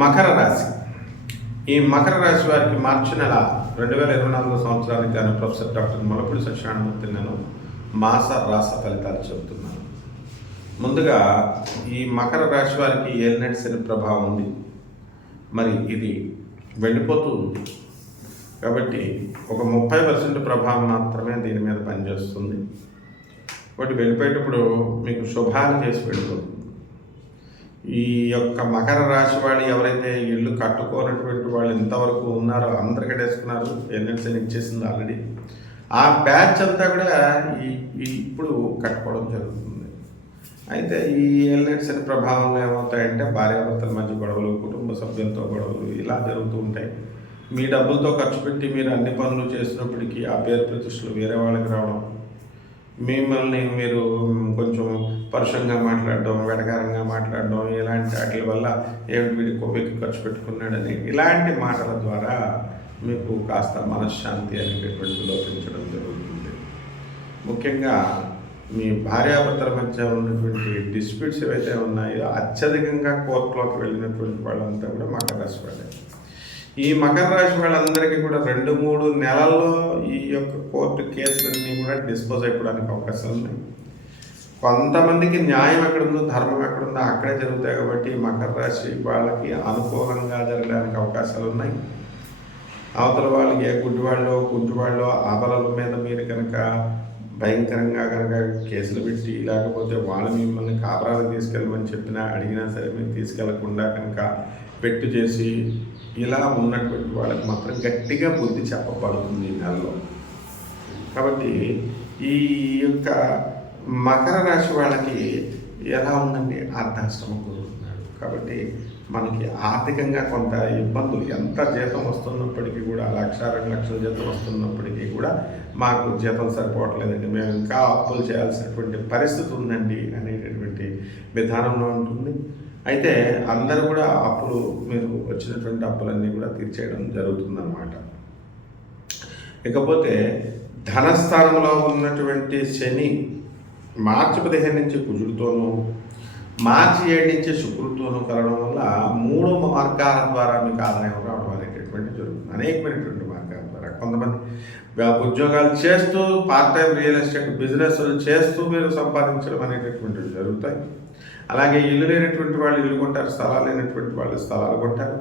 మకర రాశి. ఈ మకర రాశి వారికి మార్చి నెల రెండు వేల ఇరవై నాలుగు సంవత్సరానికి గాను ప్రొఫెసర్ డాక్టర్ మొలపూడి సత్యనారాయణమూర్తి నేను మాస రాస ఫలితాలు చెబుతున్నాను ముందుగా ఈ మకర రాశి వారికి ఏలినటి శని ప్రభావం ఉంది. మరి ఇది వెళ్ళిపోతూ ఉంది. కాబట్టి ఒక ముప్పై పర్సెంట్ ప్రభావం మాత్రమే దీని మీద పనిచేస్తుంది. కాబట్టి వెళ్ళిపోయేటప్పుడు మీకు శుభాలు చేసి వెళ్ళిపోతుంది. ఈ యొక్క మకర రాశి వాళ్ళు ఎవరైతే ఇల్లు కట్టుకోనటువంటి వాళ్ళు ఇంతవరకు ఉన్నారో అందరికీ వేసుకున్నారు ఎన్ఎల్సీని ఇచ్చేసింది ఆల్రెడీ. ఆ బ్యాచ్ అంతా కూడా ఈ ఈ ఇప్పుడు కట్టుకోవడం జరుగుతుంది. అయితే ఈ ఎల్ఎన్సీని ప్రభావం ఏమవుతాయంటే భార్యాభర్తల మధ్య గొడవలు కుటుంబ సభ్యులతో గొడవలు ఇలా జరుగుతూ ఉంటాయి. మీ డబ్బులతో ఖర్చు పెట్టి మీరు అన్ని పనులు చేసినప్పటికీ ఆ పేరు ప్రతిష్టలు వేరే వాళ్ళకి రావడం మిమ్మల్ని మీరు కొంచెం పరుషంగా మాట్లాడడం వెటకారంగా మాట్లాడడం ఇలాంటి వాటి వల్ల ఏమిటి వీడి కొవ్వెక్కి ఖర్చు పెట్టుకున్నాడని ఇలాంటి మాటల ద్వారా మీకు కాస్త మనశ్శాంతి అనేటటువంటి లోపించడం జరుగుతుంది. ముఖ్యంగా మీ భార్యాభర్తల మధ్య ఉన్నటువంటి డిస్ప్యూట్స్ ఏవైతే ఉన్నాయో అత్యధికంగా కోర్టులోకి వెళ్ళినటువంటి వాళ్ళంతా కూడా మాట రాశి వాళ్ళే ఈ మకర రాశి వాళ్ళందరికీ కూడా రెండు మూడు నెలల్లో ఈ యొక్క కోర్టు కేసులన్నీ కూడా డిస్పోజ్ అయిపోవడానికి అవకాశాలు ఉన్నాయి. కొంతమందికి న్యాయం ఎక్కడుందో ధర్మం ఎక్కడుందో అక్కడే జరుగుతాయి కాబట్టి మకర రాశి వాళ్ళకి అనుకూలంగా జరగడానికి అవకాశాలు ఉన్నాయి. అవతల వాళ్ళకి ఏ గుడ్డివాళ్ళు గుడ్డివాళ్ళు ఆబలల మీద మీరు కనుక భయంకరంగా కనుక కేసులు పెట్టి లేకపోతే వాళ్ళు మిమ్మల్ని కాపరాలు తీసుకెళ్ళమని చెప్పినా అడిగినా సరే మీరు తీసుకెళ్ళకుండా కనుక పెట్టు చేసి ఇలా ఉన్నటువంటి వాళ్ళకి మాత్రం గట్టిగా బుద్ధి చెప్పబడుతుంది ఈ నెలలో. కాబట్టి ఈ యొక్క మకర రాశి వాళ్ళకి ఎలా ఉందండి? అర్ధాష్టమం కుదురుతున్నాడు. కాబట్టి మనకి ఆర్థికంగా కొంత ఇబ్బందులు ఎంత జీతం వస్తున్నప్పటికీ కూడా లక్ష రెండు లక్షల జీతం వస్తున్నప్పటికీ కూడా మాకు జీతం సరిపోవట్లేదండి. మేము ఇంకా అప్పులు చేయాల్సినటువంటి పరిస్థితి ఉందండి అనేటటువంటి విధానంలో ఉంటుంది. అయితే అందరూ కూడా అప్పులు మీరు వచ్చినటువంటి అప్పులన్నీ కూడా తీర్చేయడం జరుగుతుందన్నమాట. ఇకపోతే ధనస్థానంలో ఉన్నటువంటి శని మార్చి పదిహేను నుంచి కుజుడితోనూ మార్చి ఏడు నుంచి శుక్రుడితోనూ కలవడం వల్ల మూడు మార్గాల ద్వారా మీకు ఆదాయం రావడం అనేటటువంటి జరుగుతుంది. అనేకమైనటువంటి మార్గాల ద్వారా కొంతమంది ఉద్యోగాలు చేస్తూ part time real estate business చేస్తూ మీరు సంపాదించడం అనేటటువంటివి జరుగుతాయి. అలాగే ఇల్లు లేనటువంటి వాళ్ళు ఇల్లు కొంటారు స్థలాలు లేనటువంటి వాళ్ళు స్థలాలు కొంటారు.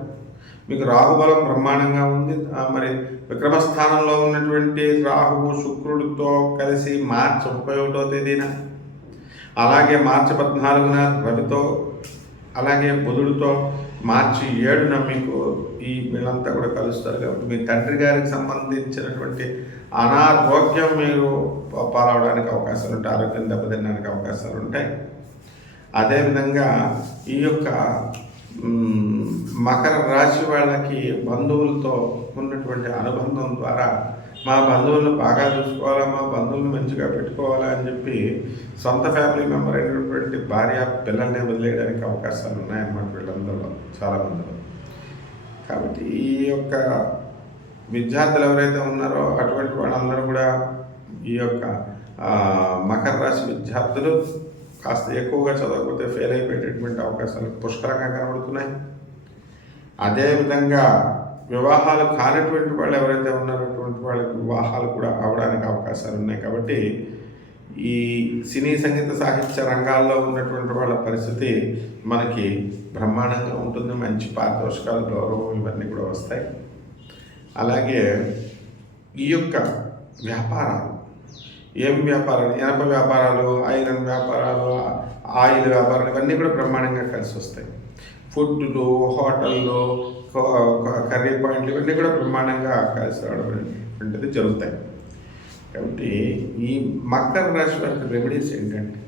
మీకు రాహుబలం బ్రహ్మాండంగా ఉంది. మరి విక్రమస్థానంలో ఉన్నటువంటి రాహువు శుక్రుడితో కలిసి మార్చి ముప్పై ఒకటో తేదీన అలాగే మార్చి పద్నాలుగున రవితో అలాగే బుధుడితో మార్చి ఏడున మీకు ఈ వీళ్ళంతా కూడా కలుస్తారు కాబట్టి మీ తండ్రి గారికి సంబంధించినటువంటి అనారోగ్యం మీరు పాలవడానికి అవకాశాలు ఉంటాయి ఆరోగ్యం దెబ్బతినడానికి అవకాశాలు ఉంటాయి. అదేవిధంగా ఈ యొక్క మకర రాశి వాళ్ళకి బంధువులతో ఉన్నటువంటి అనుబంధం ద్వారా మా బంధువులను బాగా చూసుకోవాలా మా బంధువులను మంచిగా పెట్టుకోవాలా అని చెప్పి సొంత ఫ్యామిలీ మెంబర్ అయినటువంటి భార్య పిల్లల్ని వదిలేయడానికి అవకాశాలు ఉన్నాయన్నమాట వీళ్ళందరిలో చాలామందిలో కాబట్టి ఈ యొక్క విద్యార్థులు ఎవరైతే ఉన్నారో అటువంటి వాళ్ళందరూ కూడా ఈ యొక్క మకర రాశి విద్యార్థులు కాస్త ఎక్కువగా చదవకపోతే ఫెయిల్ అయిపోయేటటువంటి అవకాశాలు పుష్కలంగా కనబడుతున్నాయి. అదేవిధంగా వివాహాలు కానటువంటి వాళ్ళు ఎవరైతే ఉన్నారో అటువంటి వాళ్ళకి వివాహాలు కూడా అవడానికి అవకాశాలు ఉన్నాయి కాబట్టి ఈ సినీ సంగీత సాహిత్య రంగాల్లో ఉన్నటువంటి వాళ్ళ పరిస్థితి మనకి బ్రహ్మాండంగా ఉంటుంది. మంచి పారితోషికాలు గౌరవం ఇవన్నీ కూడా వస్తాయి. అలాగే ఈ యొక్క వ్యాపారాలు ఏం వ్యాపారాలు? ఎనప వ్యాపారాలు ఐరన్ వ్యాపారాలు ఆయిల్ వ్యాపారాలు ఇవన్నీ కూడా బ్రహ్మాండంగా కలిసి వస్తాయి. ఫుడ్లు హోటళ్ళు కర్రీ పాయింట్లు ఇవన్నీ కూడా బ్రహ్మాండంగా కలిసి రావడం వంటిది జరుగుతాయి. కాబట్టి ఈ మకర రాశి వారికి రెమెడీస్ ఏంటంటే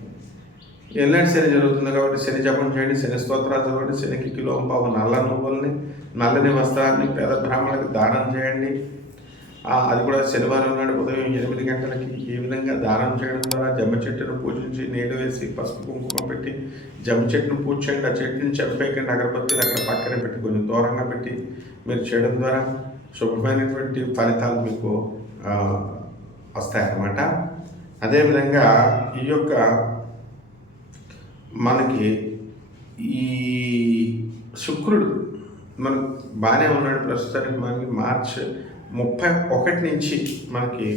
ఎల్లాంటి శని జరుగుతుంది కాబట్టి శని జపం చేయండి శని స్తోత్రాలు చదవండి శనికి కిలో పావు నల్ల నువ్వుల్ని నల్లని వస్త్రాన్ని పేద బ్రాహ్మణులకు దానం చేయండి. అది కూడా శనివారం నాడు ఉదయం ఎనిమిది గంటలకి ఈ విధంగా దానం చేయడం ద్వారా జమ్మ చెట్టును పూజించి నీళ్ళు వేసి పసుపు కుంకుమ పెట్టి జమ్మ చెట్టును పూజ చేయండి ఆ చెట్టుని చంపేయకండి అగరబత్తులు అక్కడ పక్కనే పెట్టి కొంచెం దూరంగా పెట్టి మీరు చేయడం ద్వారా శుభమైనటువంటి ఫలితాలు మీకు వస్తాయన్నమాట. అదేవిధంగా ఈ యొక్క మనకి ఈ శుక్రుడు మనకు బాగానే ఉన్నాడు ప్రస్తుతానికి. మనకి మార్చ్ ముప్పై ఒకటి నుంచి మనకి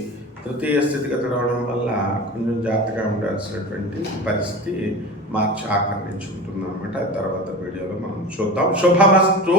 తృతీయ స్థితిగతి రావడం వల్ల కొంచెం జాగ్రత్తగా ఉండాల్సినటువంటి పరిస్థితి మార్చి ఆఖరి అనమాట తర్వాత వీడియోలో మనం చూద్దాం. శుభమస్తు!